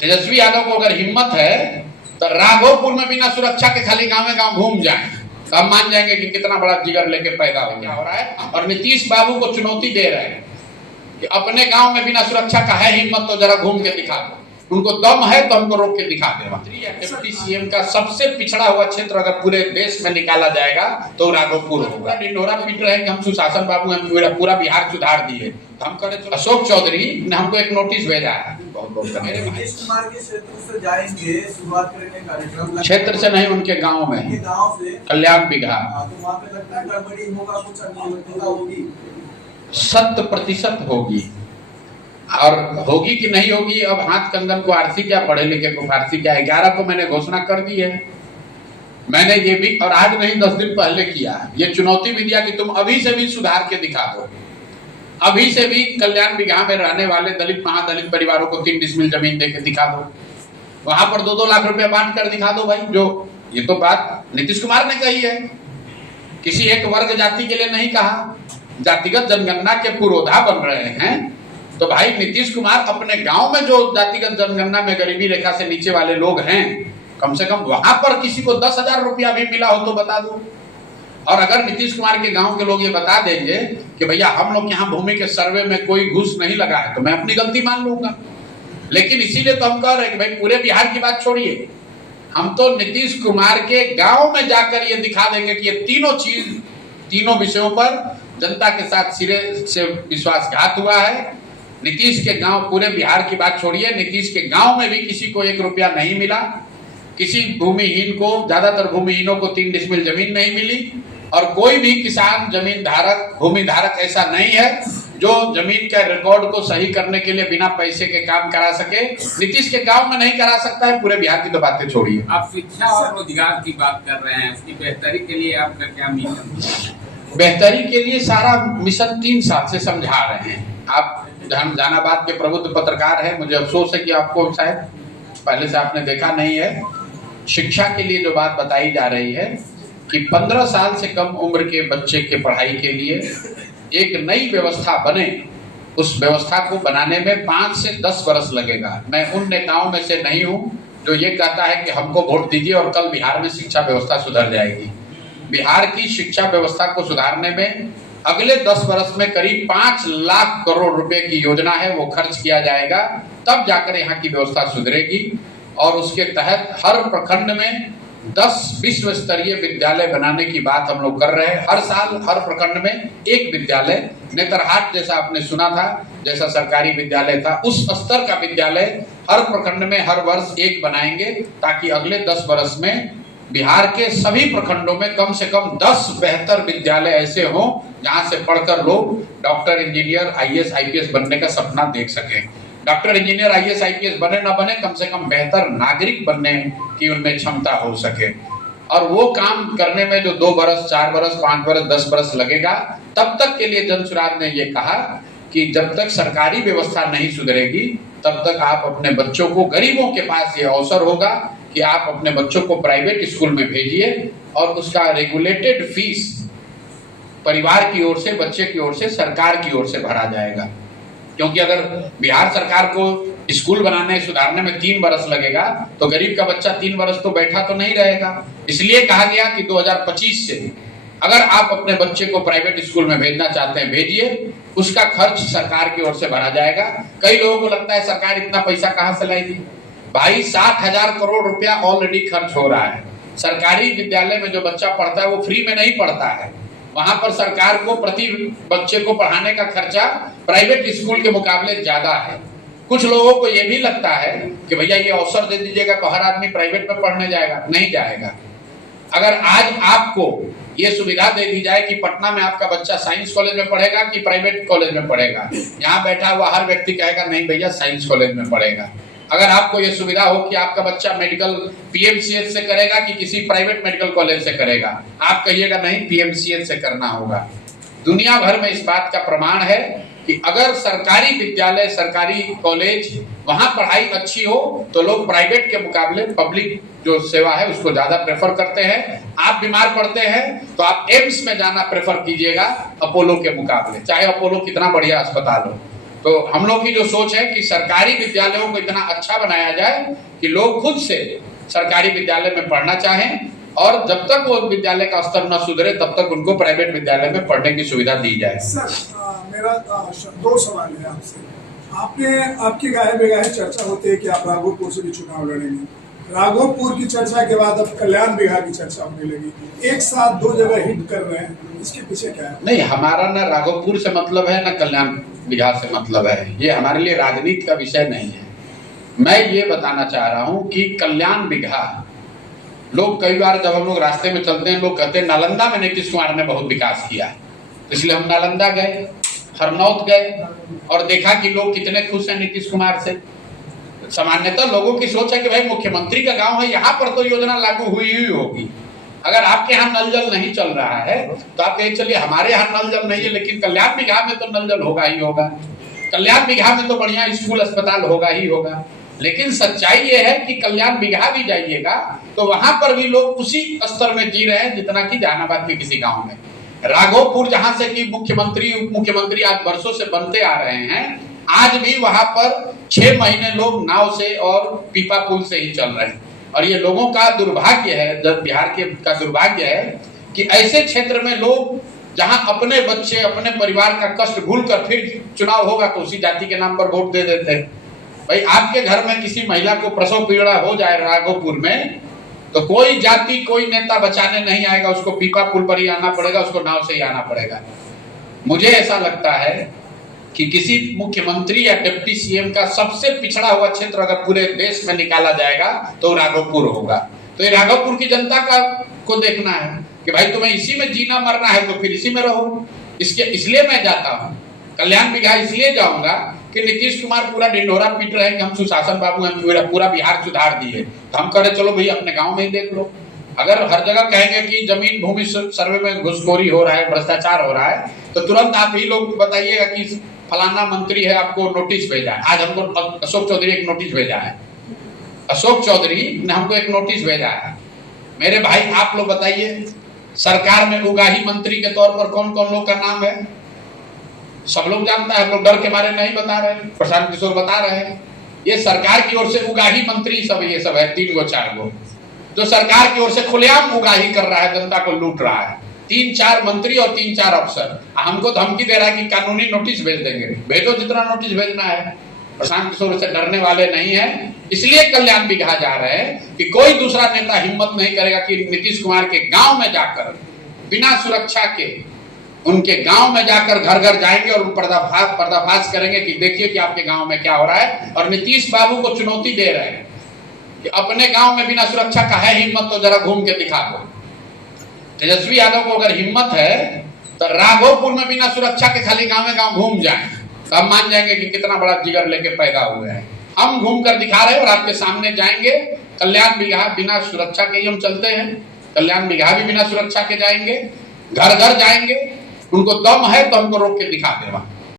तेजस्वी यादव को अगर हिम्मत है तो राघोपुर में बिना सुरक्षा के खाली गांव में गांव घूम जाए तो हम मान जाएंगे कि कितना बड़ा जिगर लेके पैदा हो रहा है। और नीतीश बाबू को चुनौती दे रहे हैं कि अपने गांव में बिना सुरक्षा का है हिम्मत तो जरा घूम के दिखा दो, उनको दम है तो हमको रोक के दिखा दे। डिप्टी सीएम का सबसे पिछड़ा हुआ क्षेत्र अगर पूरे देश में निकाला जाएगा तो राघोपुर होगा। ढिंढोरा पीट रहे हैं कि हम सुशासन बाबू हम पूरा बिहार सुधार दिए, हम करे। अशोक चौधरी ने हमको एक नोटिस भेजा है, बहुत बहुत नीतीश कुमार के क्षेत्र से जाएंगे, शुरुआत करेंगे कार्यक्रम। क्षेत्र से नहीं, उनके गांव में, गांव से कल्याण बिघा। तो वहाँ पे लगता है गड़बड़ी होगा, कुछ अनियमितता होगी, 100% होगी। और होगी कि नहीं होगी, अब हाथ कंगन को आरसी क्या, पढ़े लिखे को फारसी क्या। 11 को मैंने घोषणा कर दी है। मैंने ये भी, और आज नहीं 10 दिन पहले किया, ये चुनौती भी दिया कि तुम अभी से भी सुधार के दिखा दो, अभी से भी कल्याण बिघा में रहने वाले दलित महादलित परिवारों को 3 डिसमिल जमीन देके दिखा दो, वहां पर 2-2 लाख रुपए बांट कर दिखा दो भाई। जो ये तो बात नीतीश कुमार ने कही है, किसी एक वर्ग जाति के लिए नहीं कहा। जातिगत जनगणना के पुरोधा बन रहे हैं तो भाई नीतीश कुमार अपने गांव में जो जातिगत जनगणना में गरीबी रेखा से नीचे वाले लोग हैं, कम से कम वहां पर किसी को 10,000 रुपया भी मिला हो तो बता दो। और अगर नीतीश कुमार के गांव के लोग ये बता देंगे कि भैया हम लोग यहाँ भूमि के सर्वे में कोई घूस नहीं लगा है, तो मैं अपनी गलती मान लूंगा। लेकिन इसीलिए तो हम कह रहे हैं कि भाई पूरे बिहार की बात छोड़िए, हम तो नीतीश कुमार के गांव में जाकर ये दिखा देंगे कि ये तीनों चीज, तीनों विषयों पर जनता के साथ सिरे से विश्वासघात हुआ है। नीतीश के गांव, पूरे बिहार की बात छोड़िए, नीतीश के गांव में भी किसी को 1 रुपया नहीं मिला, किसी भूमिहीन को, ज्यादातर भूमिहीनों को 3 डिसमिल जमीन नहीं मिली, और कोई भी किसान जमीन धारक, भूमि धारक ऐसा नहीं है जो जमीन के रिकॉर्ड को सही करने के लिए बिना पैसे के काम करा सके। नीतीश के गांव में नहीं करा सकता है, पूरे बिहार की तो बातें छोड़िए। आप शिक्षा और रोजगार की बात कर रहे हैं, उसकी बेहतरी के लिए आपका क्या मिशन? बेहतरी के लिए सारा मिशन 3 साल से समझा रहे हैं। आप जहानाबाद के प्रबुद्ध पत्रकार हैं, मुझे अफसोस है कि आपको शायद पहले से आपने देखा नहीं है। शिक्षा के लिए जो बात बताई जा रही है कि 15 साल से कम उम्र के बच्चे के पढ़ाई के लिए एक नई व्यवस्था बने, उस व्यवस्था को बनाने में 5 से 10 वर्ष लगेगा। मैं उन नेताओं में से नहीं हूं जो ये कहता है कि हमको वोट दीजिए और कल बिहार में शिक्षा व्यवस्था सुधर जाएगी। बिहार की शिक्षा व्यवस्था को सुधारने में अगले 10 वर्ष में करीब 5 लाख करोड़ रुपए की योजना है, वो खर्च किया जाएगा, तब जाकर यहाँ की व्यवस्था सुधरेगी। और उसके तहत हर प्रखंड में 10 विश्व स्तरीय विद्यालय बनाने की बात हम लोग कर रहे हैं। हर साल हर प्रखंड में 1 विद्यालय, नेतरहाट जैसा आपने सुना था, जैसा सरकारी विद्यालय था, उस स्तर का विद्यालय हर प्रखंड में हर वर्ष 1 बनाएंगे, ताकि अगले 10 वर्ष में बिहार के सभी प्रखंडों में कम से कम 10 बेहतर विद्यालय ऐसे हों जहां से पढ़कर लोग डॉक्टर, इंजीनियर, IAS, IPS बनने का सपना देख सकें। डॉक्टर, इंजीनियर, IAS, IPS बने ना बने, कम से कम बेहतर नागरिक बनने की उनमें क्षमता हो सके। और वो काम करने में जो 2 बरस, 4 बरस, 5 बरस, 10 बरस लगेगा, तब तक के लिए जनसुराज ने ये कहा कि जब तक सरकारी व्यवस्था नहीं सुधरेगी तब तक आप अपने बच्चों को, गरीबों के पास ये अवसर होगा कि आप अपने बच्चों को प्राइवेट स्कूल में भेजिए और उसका रेगुलेटेड फीस परिवार की ओर से, बच्चे की ओर से, सरकार की ओर से भरा जाएगा। क्योंकि अगर बिहार सरकार को स्कूल बनाने, सुधारने में 3 बरस लगेगा तो गरीब का बच्चा 3 बरस तो बैठा तो नहीं रहेगा। इसलिए कहा गया कि 2025 से अगर आप अपने बच्चे को प्राइवेट स्कूल में भेजना चाहते हैं, भेजिए, उसका खर्च सरकार की ओर से भरा जाएगा। कई लोगों को लगता है सरकार इतना पैसा कहां से लाएगी। भाई 60,000 करोड़ रुपया ऑलरेडी खर्च हो रहा है। सरकारी विद्यालय में जो बच्चा पढ़ता है वो फ्री में नहीं पढ़ता है, वहां पर सरकार को प्रति बच्चे को पढ़ाने का खर्चा प्राइवेट स्कूल के मुकाबले ज्यादा है। कुछ लोगों को यह भी लगता है कि भैया ये अवसर दे दीजिएगा तो हर आदमी प्राइवेट में पढ़ने जाएगा, नहीं जाएगा। अगर आज आपको ये सुविधा दे दी जाए कि पटना में आपका बच्चा साइंस कॉलेज में पढ़ेगा कि प्राइवेट कॉलेज में पढ़ेगा, यहाँ बैठा हुआ हर व्यक्ति कहेगा नहीं भैया साइंस कॉलेज में पढ़ेगा। अगर आपको ये सुविधा हो कि आपका बच्चा मेडिकल PMCH से करेगा कि किसी प्राइवेट मेडिकल कॉलेज से करेगा, आप कहिएगा नहीं PMCH से करना होगा। दुनिया भर में इस बात का प्रमाण है कि अगर सरकारी विद्यालय, सरकारी कॉलेज, वहां पढ़ाई अच्छी हो तो लोग प्राइवेट के मुकाबले पब्लिक जो सेवा है उसको ज्यादा प्रेफर करते हैं। आप बीमार पड़ते हैं तो आप एम्स में जाना प्रेफर कीजिएगा अपोलो के मुकाबले, चाहे अपोलो कितना बढ़िया अस्पताल हो। तो हम लोग की जो सोच है कि सरकारी विद्यालयों को इतना अच्छा बनाया जाए कि लोग खुद से सरकारी विद्यालय में पढ़ना चाहें, और जब तक वो विद्यालय का स्तर न सुधरे तब तक उनको प्राइवेट विद्यालय में पढ़ने की सुविधा दी जाए। सर मेरा 2 सवाल है आपसे। आपकी गाहे बेगाहे चर्चा होती है कि आप राघोपुर से भी चुनाव लड़ेंगे। राघोपुर की चर्चा के बाद अब कल्याण बिघा की चर्चा होने लगी। एक साथ 2 जगह हिट कर रहे हैं, इसके पीछे क्या है? नहीं, हमारा ना राघोपुर से मतलब है, ना कल्याण बिघा से मतलब है। ये हमारे लिए राजनीति का विषय नहीं है। मैं ये बताना चाह रहा हूँ कि कल्याण बिघा, लोग कई बार जब हम लोग रास्ते में चलते हैं, लोग कहते हैं नालंदा में नीतीश कुमार ने बहुत विकास किया, इसलिए हम नालंदा गए, हरनौत गए और देखा कि लोग कितने खुश हैं नीतीश कुमार से। सामान्यतः लोगों की सोच है कि भाई मुख्यमंत्री का गांव है, यहाँ पर तो योजना लागू हुई ही होगी। अगर आपके यहाँ नल जल नहीं चल रहा है तो आप कहें चलिए हमारे यहाँ नल जल नहीं है, लेकिन कल्याण बिघा में तो नल जल होगा ही होगा, कल्याण बिघा में तो बढ़िया स्कूल अस्पताल होगा ही होगा। लेकिन सच्चाई ये है कि कल्याण बिघा भी जाइएगा तो वहां पर भी लोग उसी स्तर में जी रहे हैं जितना कि जहानाबाद के किसी गांव में। राघोपुर जहां से कि मुख्यमंत्री उप मुख्यमंत्री आज वर्षों से बनते आ रहे हैं, आज भी वहां पर 6 महीने लोग नाव से और पीपा पुल से ही चल रहे हैं। और ये लोगों का दुर्भाग्य है, जब बिहार के का दुर्भाग्य है कि ऐसे क्षेत्र में लोग जहां अपने बच्चे अपने परिवार का कष्ट भूलकर फिर चुनाव होगा तो उसी जाति के नाम पर वोट दे देते हैं। भाई आपके घर में किसी महिला को प्रसव पीड़ा हो जाए राघोपुर में, तो कोई जाति कोई नेता बचाने नहीं आएगा, उसको पीपा पुल पर ही आना पड़ेगा, उसको नाव से ही आना पड़ेगा। मुझे ऐसा लगता है कि किसी मुख्यमंत्री या डिप्टी सीएम का सबसे पिछड़ा हुआ क्षेत्र अगर पूरे देश में निकाला जाएगा तो राघोपुर होगा। तो ये राघोपुर की जनता को देखना है कि भाई तुम्हें इसी में जीना मरना है तो फिर इसी में रहो। इसलिए मैं जाता हूँ कल्याण बिघा, इसलिए जाऊंगा कि नीतीश कुमार पूरा ढिंढोरा पीट रहे हैं कि हम सुशासन बाबू हैं, पूरा बिहार सुधार दिए। तो हम कह चलो भाई अपने गांव में ही देख लो। अगर हर जगह कहेंगे कि जमीन भूमि सर्वे में घुसखोरी हो रहा है, भ्रष्टाचार हो रहा है, तो तुरंत आप ही लोग बताइएगा कि फलाना मंत्री है आपको नोटिस भेजा है। आज हमको अशोक चौधरी एक नोटिस भेजा है, अशोक चौधरी ने हमको एक नोटिस भेजा है। मेरे भाई आप लोग बताइए सरकार में उगाही मंत्री के तौर पर कौन कौन लोग का नाम है? सब लोग जानता है, हम लोग डर के मारे नहीं बता रहे, प्रशांत किशोर बता रहे हैं। ये सरकार की ओर से उगाही मंत्री सब ये सब है, 3 गो 4 गो, जो सरकार की ओर से खुलेआम उगाही कर रहा है, जनता को लूट रहा है। 3-4 मंत्री और 3-4 अफसर हमको धमकी दे रहा है कि कानूनी नोटिस भेज देंगे। भेजो जितना नोटिस भेजना है, प्रशांत किशोर से डरने वाले नहीं है। इसलिए कल्याण बिघा जा रहे हैं कि कोई दूसरा नेता हिम्मत नहीं करेगा कि नीतीश कुमार के गांव में जाकर बिना सुरक्षा के उनके गांव में जाकर घर घर जाएंगे और पर्दाफाश करेंगे कि देखिए कि आपके गांव में क्या हो रहा है। और नीतीश बाबू को चुनौती दे रहे हैं कि अपने गांव में बिना सुरक्षा का है हिम्मत तो जरा घूम के दिखा दो। तेजस्वी यादव को अगर हिम्मत है तो राघोपुर में बिना सुरक्षा के खाली गांव में गांव घूम जाएं, तो हम मान जाएंगे कि कितना बड़ा जिगर लेके पैदा हुए हैं। हम घूम कर दिखा रहे हैं और आपके सामने जाएंगे। कल्याण बिघा बिना सुरक्षा के ही हम चलते हैं, कल्याण बिघा भी बिना सुरक्षा के जाएंगे, घर घर जाएंगे। उनको दम है तो हमको रोक के दिखा दे वहां।